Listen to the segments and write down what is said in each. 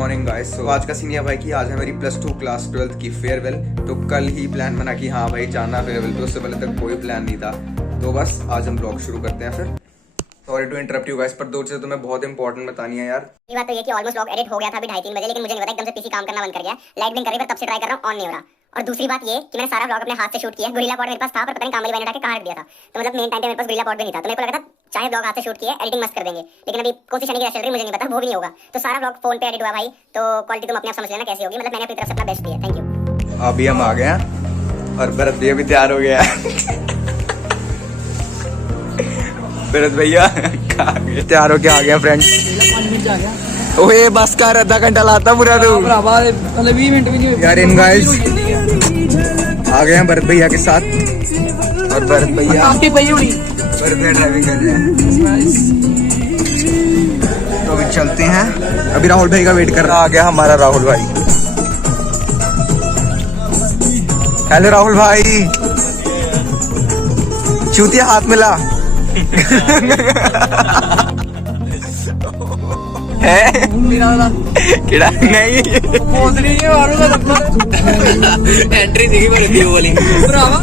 Morning guys. तो आज का सीन है भाई कि आज है मेरी +2 क्लास 12th की फेयरवेल। तो कल ही प्लान बना कि हाँ भाई जाना फेयरवेल पे, उससे पहले तक कोई प्लान नहीं था। तो बस आज हम ब्लॉग शुरू करते हैं। फिर sorry to interrupt you guys, पर दो चीजें तुम्हें बहुत इंपॉर्टेंट बतानी है यार। ये बात तो ये कि ऑलमोस्ट ब्लॉग एडिट हो गया था अभी 2:30-3 बजे, लेकिन मुझे नहीं पता एकदम से पीसी काम करना बंद कर गया। लाइट बिंग कर रही है पर तब से ट्राई कर रहा हूं, ऑन नहीं हो रहा। और दूसरी बात ये कि मैंने सारा ब्लॉग अपने हाथ से शूट किया है। गोरिल्ला पॉड मेरे पास था पर पता नहीं कामली मैंने उठा के कहां रख दिया था। तो मतलब मेन टाइम पे मेरे पास गोरिल्ला पॉड भी नहीं था। तो मेरे को लगा था चाहे ब्लॉग हाथ से शूट किया एडिटिंग मस्त कर देंगे, लेकिन अभी कोशिश नहीं की चल रही, मुझे नहीं पता वो भी नहीं होगा। तो सारा ब्लॉग फोन पे एडिट हुआ भाई, तो क्वालिटी तुम अपने आप समझ लेना कैसी होगी। मतलब मैंने अपनी तरफ से अपना बेस्ट दिया। Thank you. अभी हम आ गए हैं और भरत भैया भी तैयार हो गया है। भरत भैया तैयार होके आ गया फ्रेंड्स। ओए बस कर, आधा घंटा लाता पूरा तू। मतलब 20 मिनट भी नहीं हुए यार इन गाइस आ गए हैं भरत भैया के साथ, और भरत भैया आपकी पई हुई भरत भैया ड्राइविंग कर रहे हैं। तो अभी चलते हैं। अभी राहुल भाई का वेट कर रहा। आ गया हमारा राहुल भाई। हेलो राहुल भाई, चूतिया हाथ मिला है किड़ा नहीं पहुंच नहीं है और का एंट्री देखी पर व्यू वाली भरावा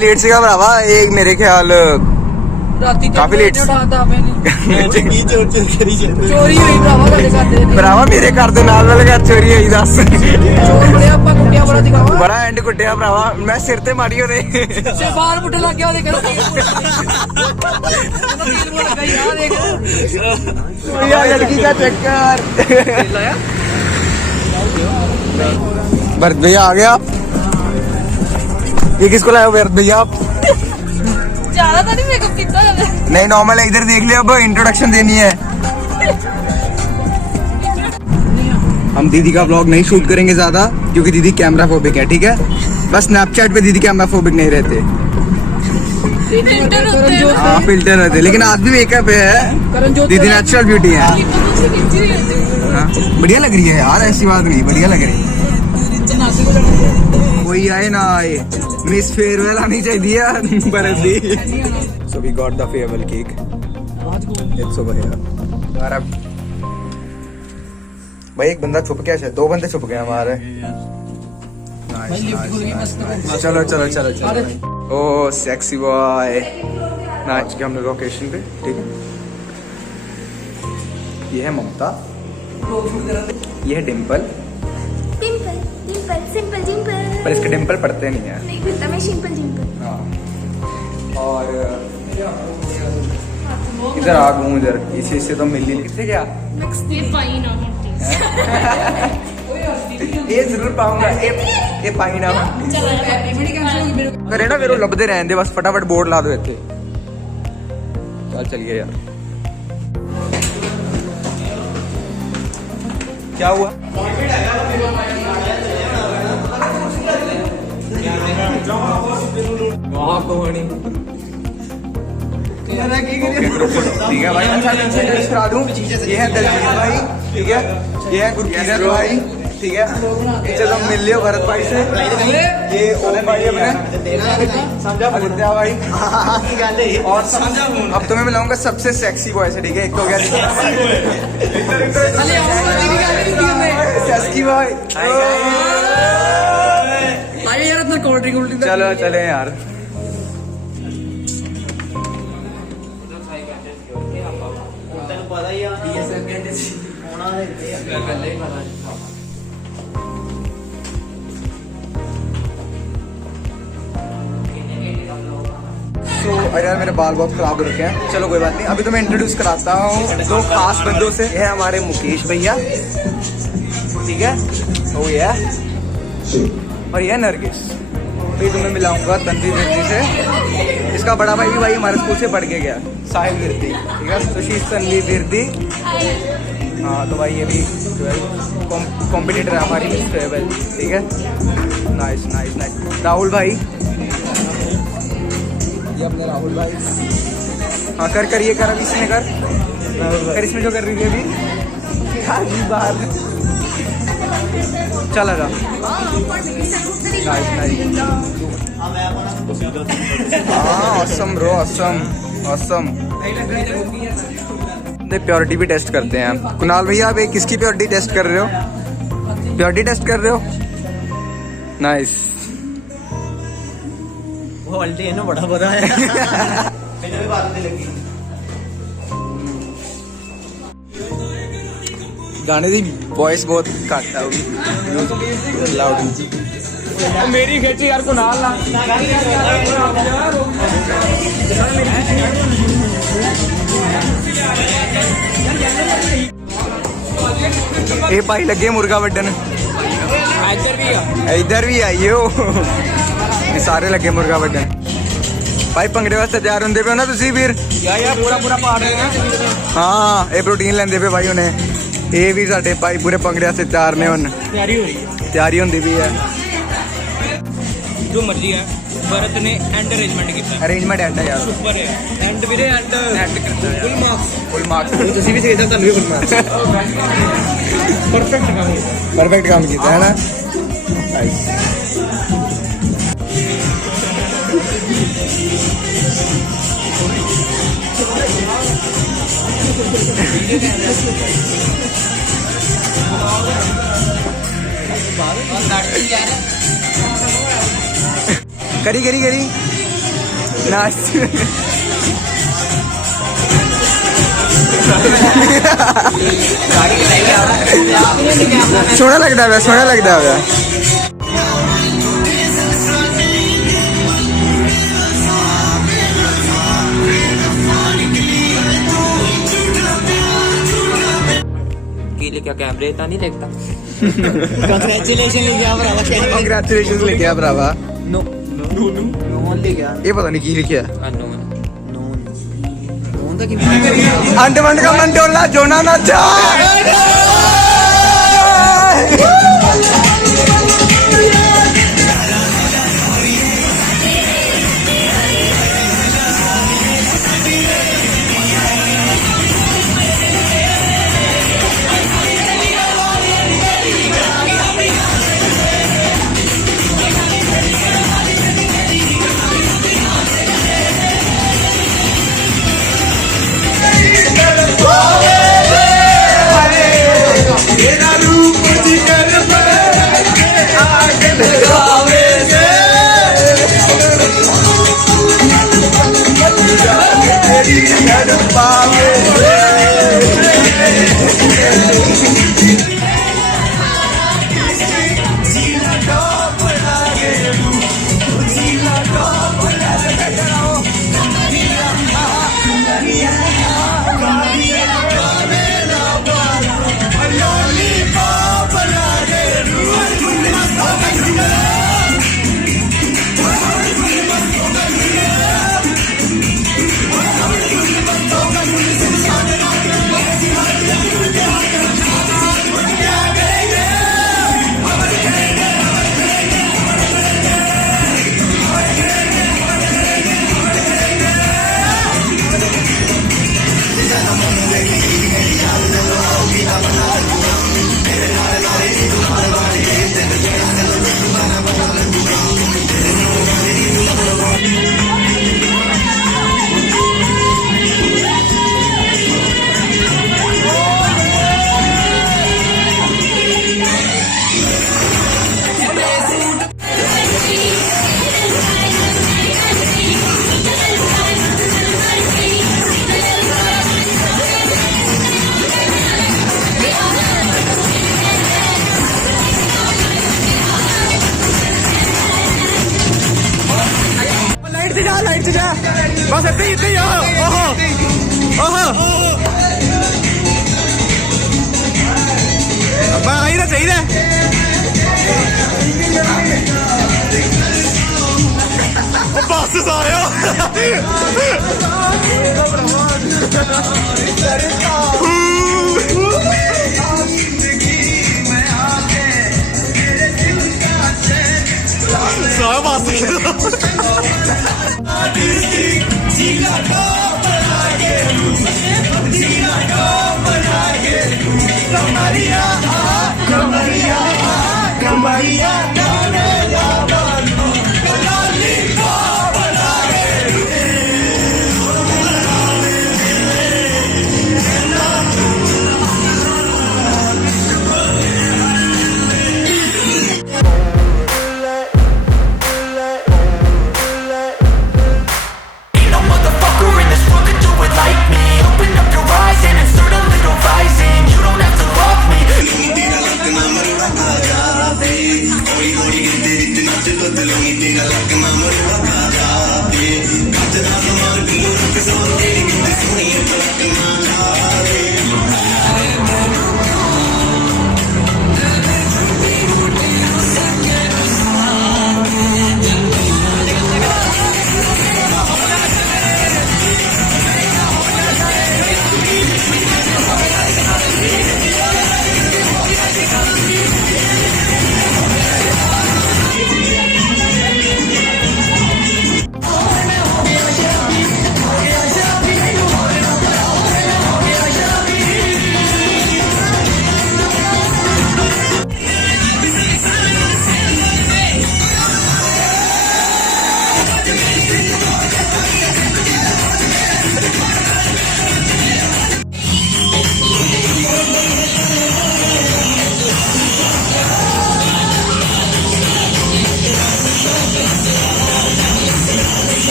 लेट से का भरावा, एक मेरे ख्याल राती काफी लेट उठाता मैंने चोरी हुई भरावा ਸਾਡੇ ਘਰ ਦੇ भरावा मेरे घर दे नाल वाले घर चोरी हुई। दस ਚੋਰ ਬੜੇ ਆਪਾਂ ਕੁੱਟਿਆ ਬੜਾ ਦਿਖਾਵਾ बड़ा एंड कुटिया भरावा, मैं सिर ते मारी ओदे ਸੇ ਬਾਹਰ ਮੁੱਢ ਲੱਗ ਗਿਆ ਉਹਦੇ ਘਰ ਤੀਰ ਲੱਗਾ ਯਾਰ ਦੇਖ यार लड़की का चक्कर। ਲਾਇਆ भरत भैया आ गया। ये किसको लाए हो भरत भैया आप? ज्यादा तो नहीं मेकअप कितना लगा नहीं नॉर्मल है, इधर देख लिया। अब इंट्रोडक्शन देनी है। हम दीदी का व्लॉग नहीं शूट करेंगे ज्यादा, क्योंकि दीदी कैमरा फोबिक है। ठीक है, बस स्नैपचैट पे दीदी कैमरा फोबिक नहीं रहते। हाँ फिल्टर रहते, लेकिन आज भी मेकअप है। दीदी नेचुरल ब्यूटी है। हाँ, बढ़िया लग रही है यार, ऐसी बात नहीं, बढ़िया लग रही है। कोई आए ना आए, मिस फेयरवेल आनी चाहिए भरत दी। So we got the farewell cake. It's over here. यार अब भाई एक बंदा छुप गया, शायद 2 बंदे छुप गए हमारे। चलो चलो चलो चलो। ओ सेक्सी बॉय। नाच के हम लोग लोकेशन पे। ठीक है, ये है ममता, ये है डिम्पल। डिम्पल डिम्पल सिंपल डिम्पल, पर इसके डिम्पल पड़ते नहीं है। नहीं पता, मैं सिंपल डिम्पल। हाँ, और इधर आ घूम इधर, इसी से तो मिल ही कितने क्या ये जरूर पाऊंगा। ये पाई ना करे ना, मेरे लभदे रहने, बस फटाफट बोर्ड ला दो इतने। चल चलिए यार। क्या हुआ? ठीक है भाई, मैं इंट्रोड्यूस करा दूं। ये है दलजीत भाई, ठीक है, ये है गुरकीरत भाई, ठीक है। इनसे तुम मिल लियो भरत भाई से। ये ओम भाई अपने, आदित्य भाई, और अब तुम्हें मिलाऊंगा सबसे सेक्सी बॉय से। ठीक है, एक तो हो गया सेक्सी बॉय। यार अपना कोल्ड ड्रिंक चलो चले यार। अरे यार मेरे बाल बहुत खराब हो रखे हैं। चलो कोई बात नहीं, अभी तो मैं इंट्रोड्यूस कराता हूँ 2 खास बंदों से। ये है हमारे मुकेश भैया, ठीक है, ओ ये और ये है नरगिस। अभी तुम्हें मिलाऊंगा तनवीर विरती से। इसका बड़ा भाई भी भाई हमारे स्कूल से पढ़ के गया, साहिल विरती, ठीक है। तो शी इज तनवीर विरती। हाँ तो भाई ये भी कॉम्पिटिटर है हमारी मिस फेयरवेल, ठीक है। Nice nice nice. राहुल भाई, ये अपने राहुल भाई। हाँ कर ये कर, अभी इसमें कर इसमें जो कर रही है अभी बाहर चल आजा awesome bro awesome awesome purity भी टेस्ट करते हैं कुणाल भैया आप एक किसकी प्योरिटी टेस्ट कर रहे हो प्योरिटी टेस्ट कर रहे हो नाइस वो अल्टी है ना बड़ा बड़ा है मैंने भी बात नहीं लगी गाने की वॉइस बहुत घट है लाउड मेरी खिंची यार कुणाल ना ये भाई लगे मुर्गा वड्डन इधर भी आइयो ये सारे लगे मुर्गा वड्डन भाई भंगड़े वास्ते तैयार होंदे पे हो ना तुसी फिर पूरा पाड़ रहे हैं हाँ ये प्रोटीन लेंदे पे भाई उन्हें ये भी साडे भाई पूरे भंगड़े वास्ते तैयार ने हुन तैयारी हो रही है तैयारी होंदी भी है जो मर्जी है भरत ने एंड अरेंजमेंट किया अरेंजमेंट एंड है यार सुपर है एंड वीरे एंड करता है फुल मार्क्स ਤੁਸੀਂ ਵੀ ਸਹੀ ਤੁਹਾਨੂੰ ਵੀ ਫੁੱਲ ਮਾਰਕਸ ਪਰਫੈਕਟ ਕੰਮ ਕੀਤਾ ਹੈ ਨਾ ਨਾਈਸ करी करी करी नाइस सोना लगता है सोना लगता है क्या कैमरे इतना नहीं देखता कांग्रेचुलेशन लिख गया भरावा कांग्रेचुलेशन लिख गया भरावा नो नो लिख गया ये पता नहीं की लिखा अननोन नोन का की अंडमंड का मंडोला जोना ना जा लाइट से जा बस इतने ही ओहो ओहो आई ना चाहिए बस आया Maria,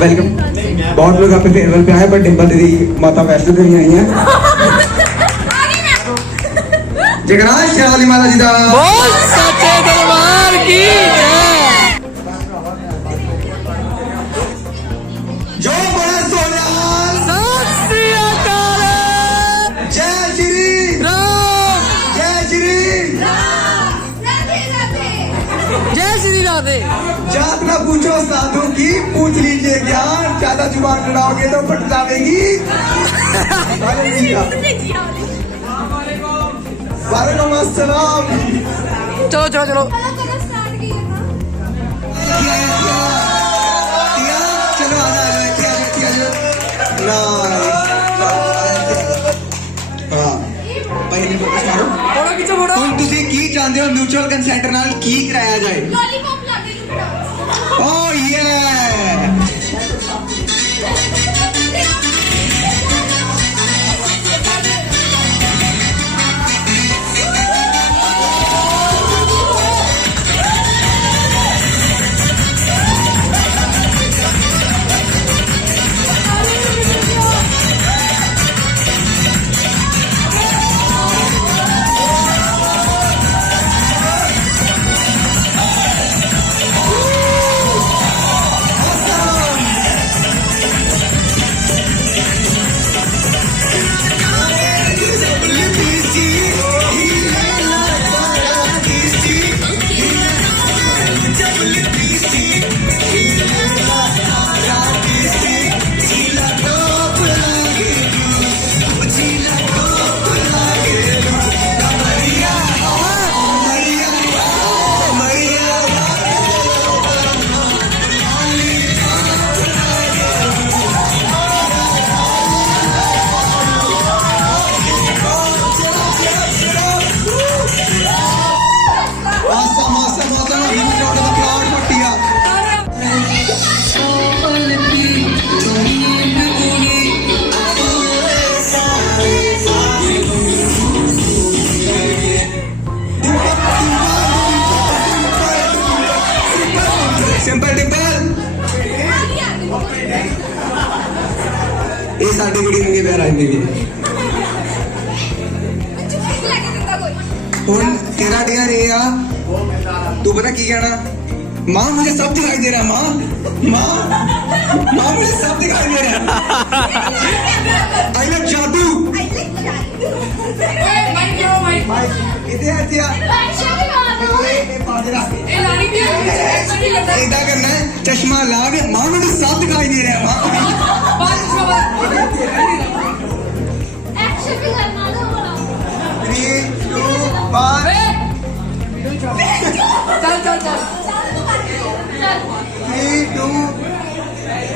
वेलकम। बहुत लोग आपके फेयरवेल पे आए पर डिम्पल दीदी माता वैष्णो देवी आई हैं। जगन्नाथ शेरावाली माता जी का बोल सच्चे दरबार की जय। जो बड़ा सोनार सत श्री अकाल। जय श्री राम। जय श्री जय श्री राधे। जात ना पूछो साधु की, पूछ लीजिए ज्ञान। ज्यादा जुबान लड़ाओगे तो फट जाएगी। वालेकुम अस्सलाम। चलो चलो चलो। चलो थोड़ा पीछे मुड़ो। ਹੁਣ ਤੁਸੀਂ ਕੀ ਚਾਹੁੰਦੇ ਹੋ ਮਿਊਚੁਅਲ ਕੰਸੈਂਟ ਨਾਲ ਕੀ ਕਰਾਇਆ ਜਾਏ? लॉलीपॉप लाके ਓ ਯੇ ਸਿੰਪਲ ਡਿੰਪਲ ਇਹ ਸਾਡੀ ਕੁੜੀ ਨੂੰ ਪਿਆਰ ਆਈ ਮੇਰੀ ਹੁਣ तेरा डियर ये आ तू पता की कहना माँ मुझे सब दिखाई दे रहा है माँ माँ माँ मुझे सब दिखाई दे रहा है आई लव जादू ऐसा करना है चश्मा ला के माँ मुझे सब दिखाई दे रहा है माँ चल चल चल।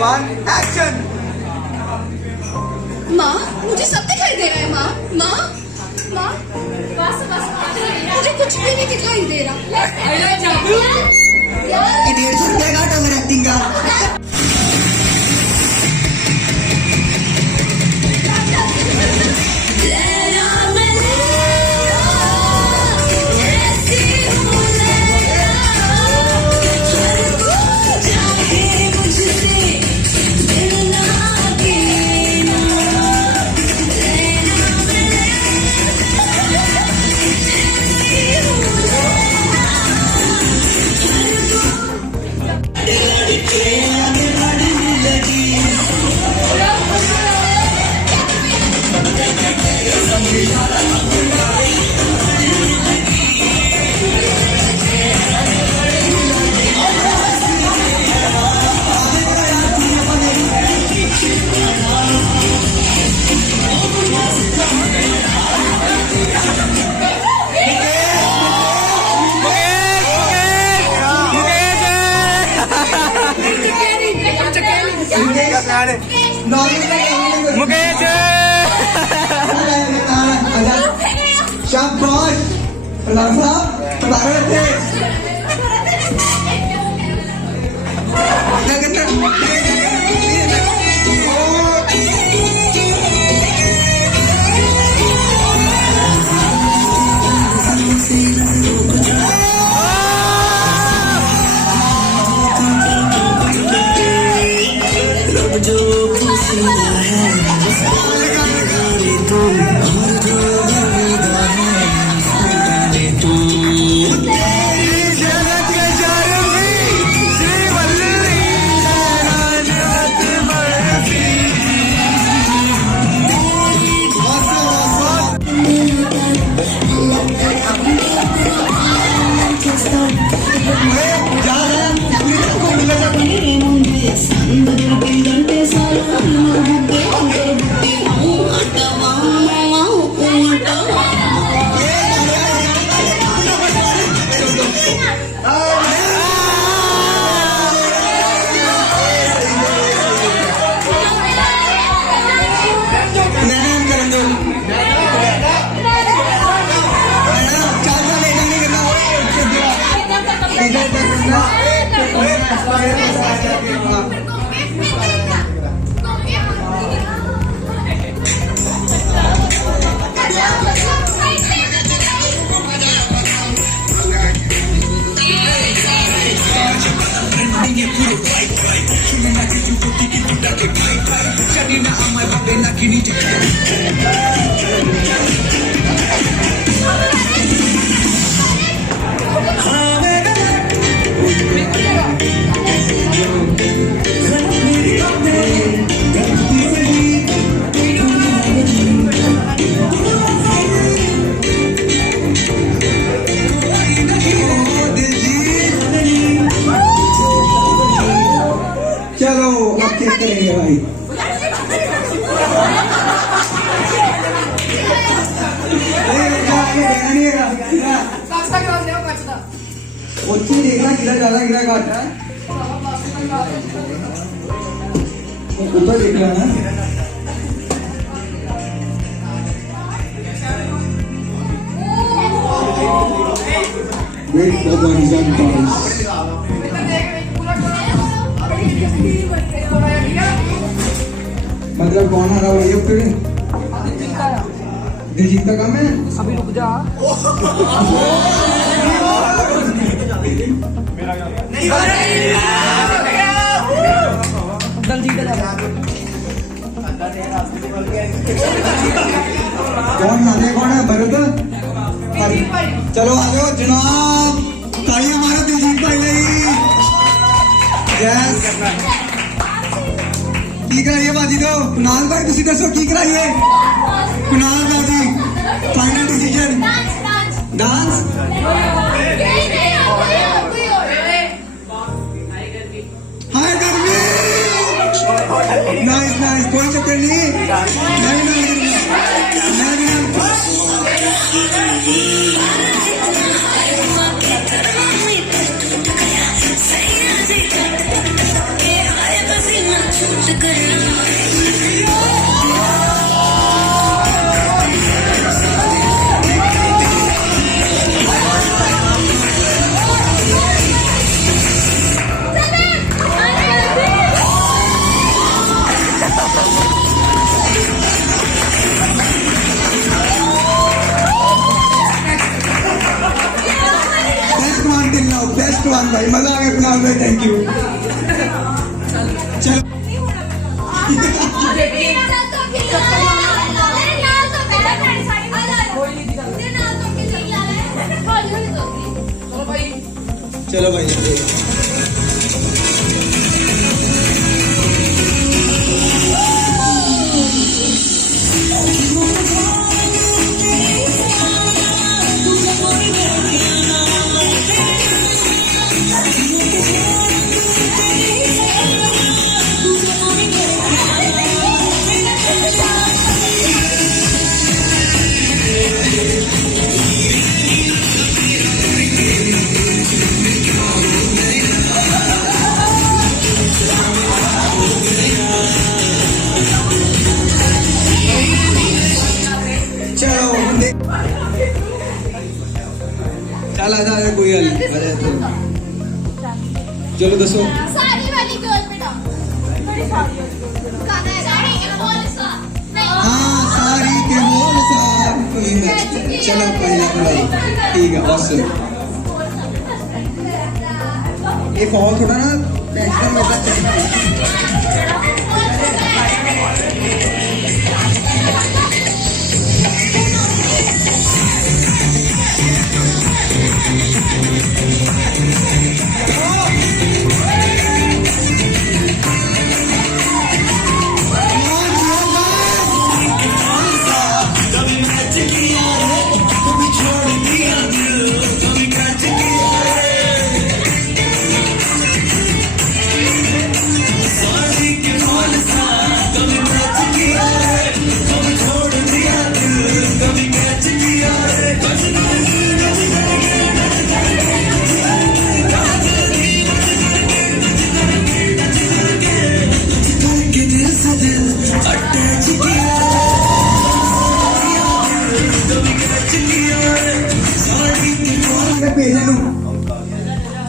1 एक्शन। माँ मुझे सब दिखाई दे रहा है। माँ माँ माँ मुझे कुछ भी नहीं दिखाई दे रहा। एक्टिंग का मुकेश शाबाश चलो अब किस करेंगे भाई? देखना गिरा ज्यादा गिरा घाट है ऊपर देखना है Wait for the result guys. मतलब कौन आ रहा है ये फिर दिलजीत का काम है अभी रुक जा कौन है भरत चलो आ जाओ जनाब ताली हमारा दिलजीत भाई नहीं यस की कराइए बाजी दो कुणाल भाई तुसी दसो की कराइए कुणाल बाजी फाइनल डिसीजन डांस हाय गर्मी नाइस नाइस कोई चक्कर नहीं कुणाल भाई मजा आ गया कुणाल भाई थैंक यू चलो चलो भाई चल आजा कोई गल नहीं चलो दसो साड़ी वाली गर्ल बेटा बड़ी साड़ी वाली गाना है साड़ी के बोल सा हाँ सारी के बोल सार चलो पहला भाई ठीक है बस ये फॉल थोड़ा ना टेंशन में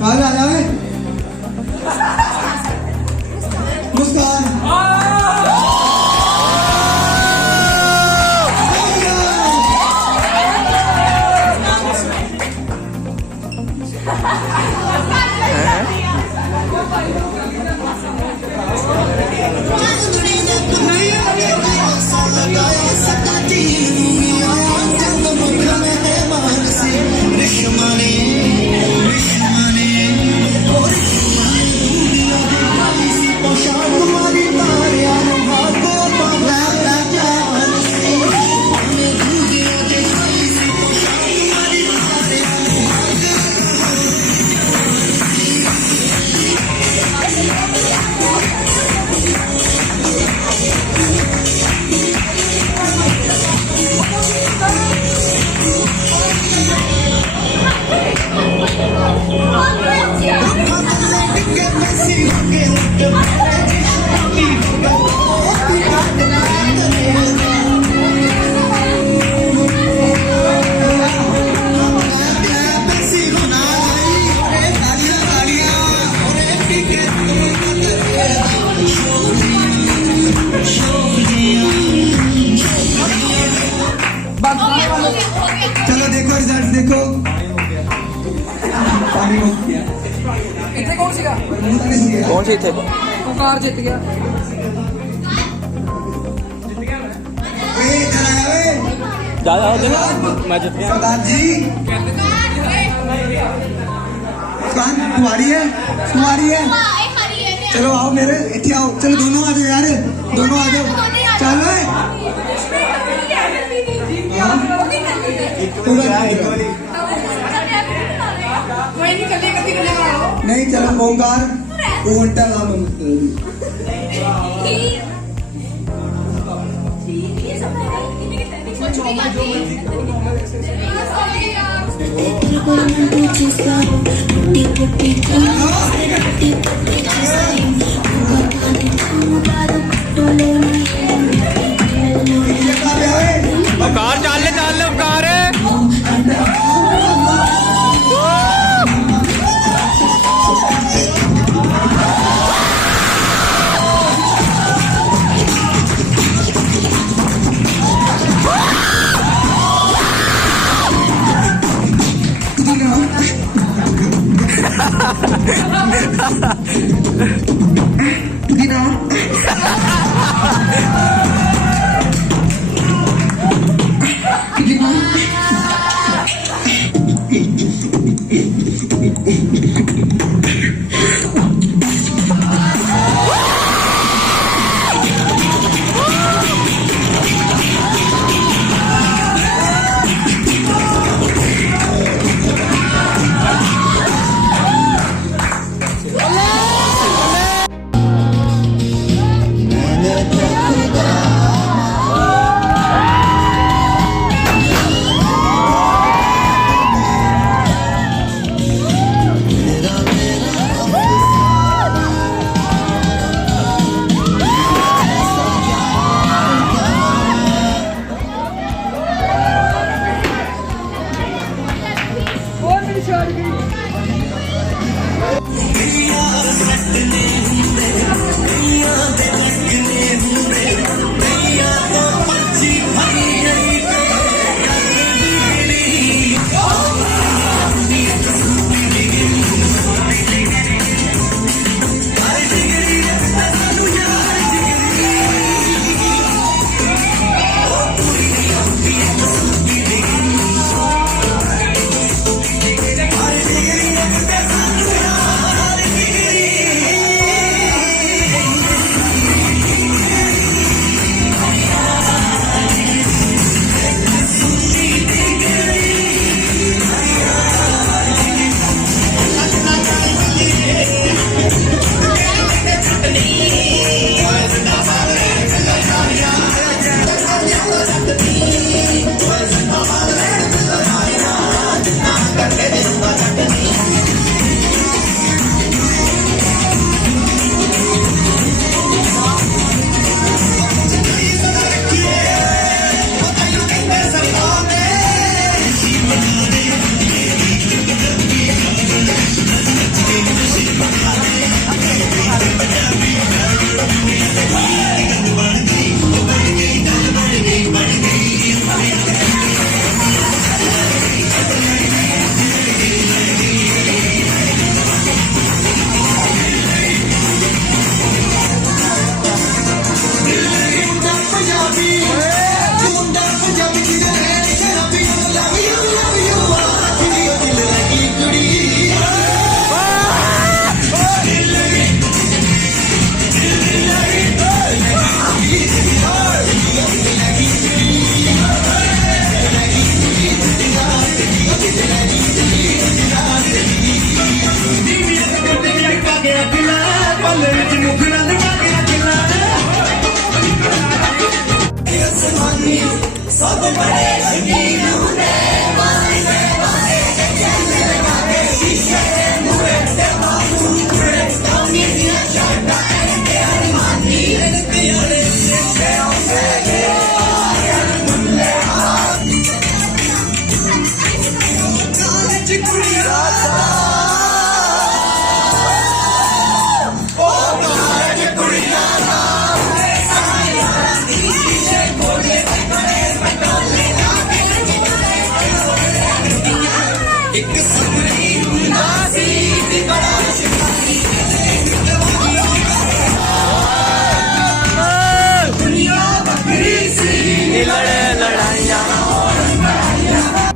कहा जा रहा है मुस्कान चलो देखो रिजल्ट देखो ਇੱਥੇ ਕੌਣ ਸੀਗਾ कौन से थे ਉਹ ਕਾਰ ਜਿੱਤ ਗਿਆ ज्यादा होते ना मैं जीत गया सरदार जी मुस्कान तुम्हारी है चलो आओ मेरे इतने आओ चलो दोनों आ जाओ यार दोनों आ जाओ चलो नहीं चलो ओंकार वो घंटा नाम कार चाल ले कार Ha ha ha!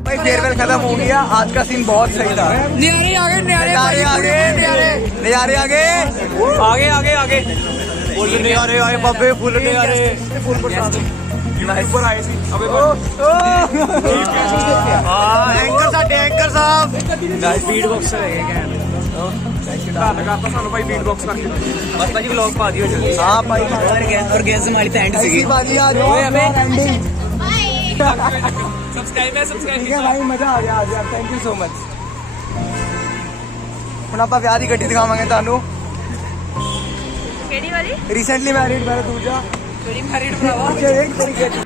भाई फेयरवेल खत्म हो गया, आज का सीन बहुत सही था। न्यारे आगे नजारे आगे नजारे आगे आगे आगे आगे फुल नजारे आए बाबे, फुल नजारे। फुल प्रसाद ऊपर आए सी अबे एंकर साडे एंकर साहब गाइस बीट बॉक्स रहेगा ਧੰਨ ਕਰਤਾ ਸਾਨੂੰ ਭਾਈ ਬੀਟ ਬਾਕਸ ਕਰਕੇ। ਬਸ ਭਾਜੀ ਵਲੌਗ ਪਾ ਦਿਓ ਜਲਦੀ। हाँ भाई ऑर्गेज़म वाली तो एंड ऐसी सीगी बात नहीं, आज एंडिंग ਸਬਸਕ੍ਰਾਈਬ ਹੈ ਸਬਸਕ੍ਰਾਈਬ ठीक है भाई, मजा आ गया आज यार, थैंक यू सो मच। ਹੁਣ ਆਪਾਂ ਵਿਆਹ ਦੀ ਗੱਡੀ ਦਿਖਾਵਾਂਗੇ ਤੁਹਾਨੂੰ। केड़ी वाली ਰੀਸੈਂਟਲੀ ਮੈਰਿਡ ਮੇਰਾ ਦੂਜਾ तेरी मैरिड भरावा एक तरीके से।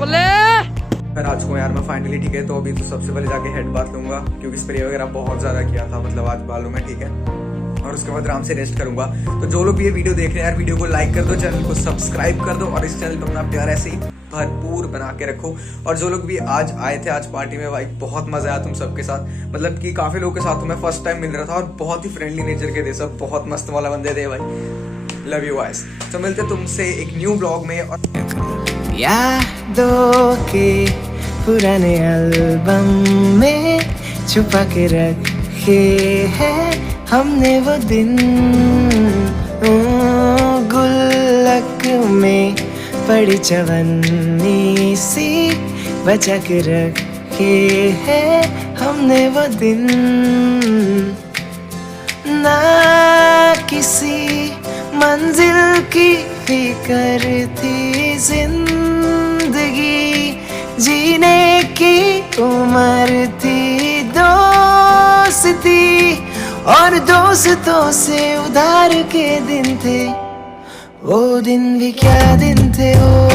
बोले मैं आ चुका हूँ यार मैं फाइनली, ठीक है। तो अभी तो सबसे पहले जाके हेड बाथ लूंगा क्योंकि स्प्रे वगैरह बहुत ज़्यादा किया था, मतलब आज बालों में, ठीक है। और उसके बाद आराम से रेस्ट करूंगा। तो जो लोग भी ये वीडियो देख रहे हैं यार, वीडियो को लाइक कर दो, चैनल को सब्सक्राइब कर दो और इस चैनल पर अपना प्यार ऐसे ही भरपूर बना के रखो। और जो लोग भी आज आए थे आज पार्टी में भाई, बहुत मजा आया तुम सबके साथ, मतलब कि काफी लोगों के साथ मैं फर्स्ट टाइम मिल रहा था और बहुत ही फ्रेंडली नेचर के थे सब, बहुत मस्त वाला बंदे थे भाई। Love you guys. तो मिलते तुमसे एक न्यू ब्लॉग में। और यादों के पुराने एल्बम में छुपा के रखे हैं हमने वो दिन, गुल्लक में पड़ी चवन्नी सी बचा के रखे हैं हमने वो दिन। ना किसी मंजिल की फिक्र थी, जिंदगी जीने की उम्र थी, दोस्ती और दोस्तों से उधार के दिन थे, वो दिन भी क्या दिन थे। ओ